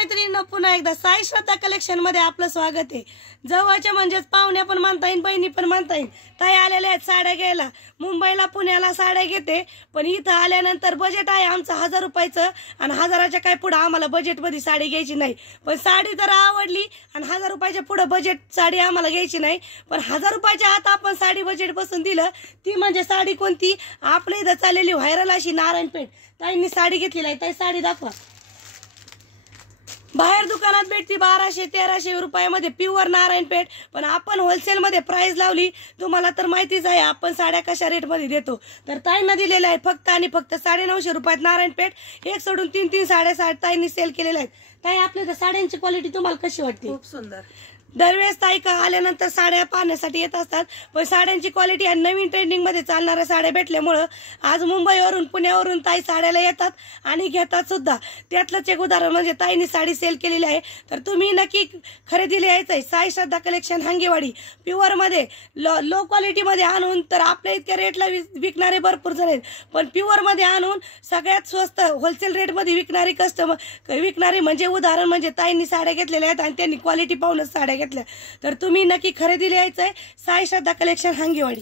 मैत्रिणींनो, पुन्हा एकदा साई श्रद्धा कलेक्शन मध्ये आपलं स्वागत आहे। जवळच्या म्हणजेच पाहुण्या पण म्हणता येईल, बहिणी पण म्हणता येईल। ताई आलेल्या आहेत साड्या घ्यायला। मुंबईला पुण्याला साड्या घेते, पण इथं आल्यानंतर बजेट आहे आमचं 1000 रुपयाचं, आणि 1000च्या काय पुढे आम्हाला बजेट मध्ये साडी घ्यायची नाही। पण साडी जर आवडली आणि 1000 रुपयाच्या पुढे बजेट साडी आम्हाला घ्यायची नाही, पण 1000 रुपयाच्या आत आपण साडी बजेट बसून दिलं ती म्हणजे साडी कोणती? आपल्या इथं चाललेली व्हायरल अशी नारायणपेठ। ताईंनी साडी घेतलेली आहे, ताई साडी दाखवा। बाहेर दुकानात भेटती 1200-1300 रुपयामध्ये प्युअर नारायणपेठ, पण आपण होलसेल मध्ये प्राइस लावली। तुम्हाला तर माहितीच आहे आपण साड्या कशा रेट मध्ये देतो। तर ताईंना दिलेलं आहे फक्त आणि फक्त 950 रुपयात नारायणपेठ। एक सोडून 3 साड्या ताईंनी सेल केलेल्या आहेत। ताई आपल्या तर साड्यांची क्वालिटी तुम्हाला कशी वाटते? खूप सुंदर। दरवेळेस ताई का आल्यानंतर साड्या पाहण्यासाठी येत असतात, पण साड्यांची क्वालिटी आणि नवीन ट्रेंडिंग मध्ये चालणाऱ्या साड्या भेटल्यामुळे आज मुंबईवरून पुण्यावरून ताई साड्याला येतात आणि घेतात सुद्धा। त्यातलंच एक उदाहरण म्हणजे ताईंनी साडी सेल केलेली आहे। तर तुम्ही नक्की खरेदीला यायचंय साई श्रद्धा कलेक्शन हांगेवाडी। प्युअर मध्ये लो क्वालिटी मध्ये आणून तर आपल्या इतक्या रेटला विकणारे भरपूर जण आहेत, पण प्युअर मध्ये आणून सगळ्यात स्वस्त होलसेल रेट मध्ये विकणारे म्हणजे उदाहरण म्हणजे ताईंनी साड्या घेतलेल्या आहेत आणि त्यांनी क्वालिटी पाहूनच साड्या घेतल्या। तर तुम्ही नक्की खरेदीला यायचंय साई श्रद्धा कलेक्शन हांगेवाडी।